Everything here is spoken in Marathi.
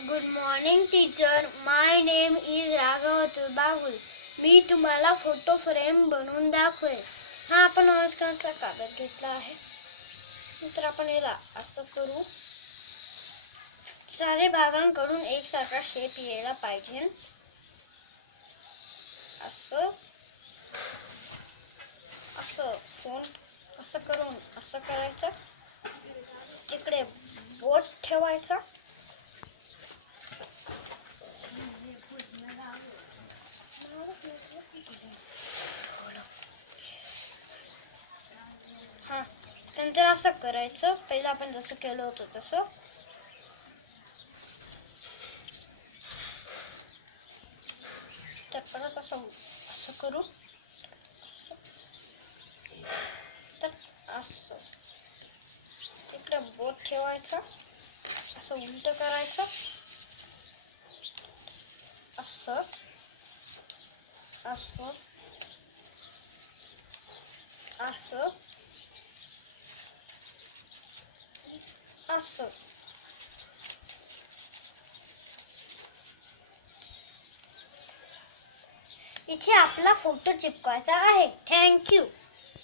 Good morning teacher. My name is Raghav Bahul. मी तुम्हाला फोटो फ्रेम बनवून दाखवेल. हा आपण ऑरेंजचा कागद घेतला आहे. नंतर आपण याला असं करू. सारे भागांकडून एकसारखा शेप यायला पाहिजे. असं असं फोन असं करून असं करायचं. इकडे बोट ठेवायचा. हा नंतर असं करायचं. पहिलं आपण जसं केलं होतं तसं. तर परत असं करू. तर असं इकडे बोट ठेवायचा. असं उलट करायचं. असं असं असं असं. इथे आपला फोटो चिपकायचा आहे. Thank you.